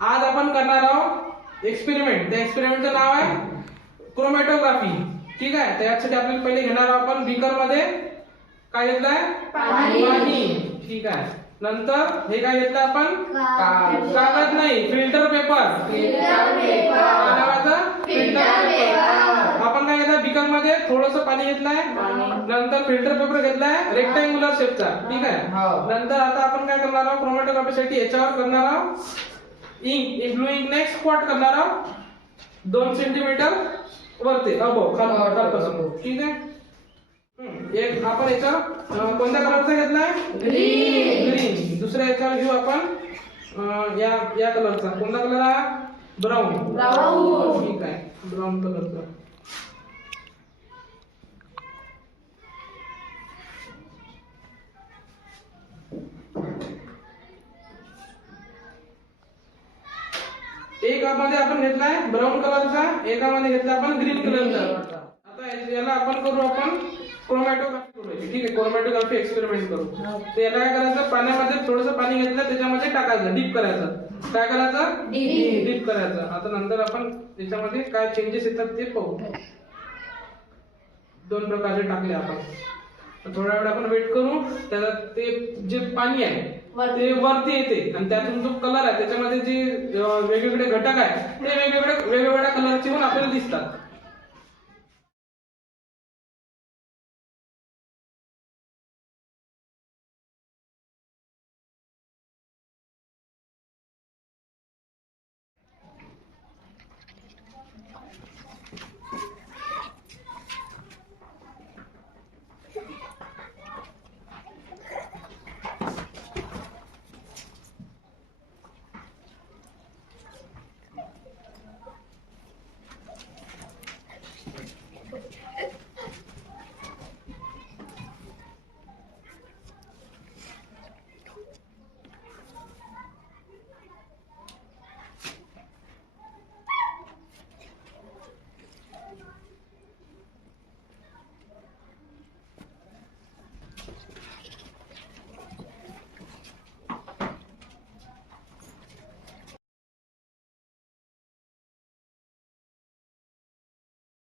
आज आपण करणार आहोत एक्सपेरिमेंट. त्या एक्सपेरिमेंटचं नाव आहे क्रोमॅटोग्राफी. ठीक आहे. त्यासाठी आपण पहिले घेणार आहोत आपण बीकर मध्ये काय घेतलंय पाणी. ठीक आहे. नंतर हे काय घेतलं आपण कागद नाही फिल्टर पेपर. आपण काय घेतलं बीकर मध्ये थोडंसं पाणी घेतलंय. नंतर फिल्टर पेपर घेतलाय रेक्टँग्युलर शेपचा. ठीक आहे. नंतर आता आपण काय करणार आहोत क्रोमॅटोग्राफीसाठी याच्यावर करणार आहोत इंक ब्लू इंक ने स्पॉट करणार आहोत 2 सेंटीमीटर वरती खालपासून. ठीक आहे. एक आपण याच्यावर कोणत्या कलरचा घेतलाय ग्रीन. दुसऱ्या याच्यावर घेऊ आपण या कलरचा. कोणता कलर आहे ब्राऊन. ठीक आहे. ब्राऊन कलरचा. एकामध्ये आपण घेतलाय ब्राऊन कलरचा, एकामध्ये घेतला आपण ग्रीन कलरचा. आता याला आपण करू आपण क्रोमॅटोग्राफी करूया. ठीक आहे. क्रोमॅटोग्राफी एक्सपेरिमेंट करू. तर याला काय करायचं पाण्यामध्ये थोडंसं पाणी घेतलं त्याच्यामध्ये टाकायचं डीप करायचं. काय करायचं डीप करायचं. आता नंतर आपण याच्यामध्ये काय चेंजेस येतात ते पाहू. 2 प्रकारचे टाकले आपण. थोड्या वेळ आपण वेट करू. त्याला ते जे पाणी आहे ते वरती येते आणि त्यातून जो कलर आहे त्याच्यामध्ये जे वेगवेगळे घटक आहेत ते वेगवेगळ्या कलरचे होऊन आपल्याला दिसतात.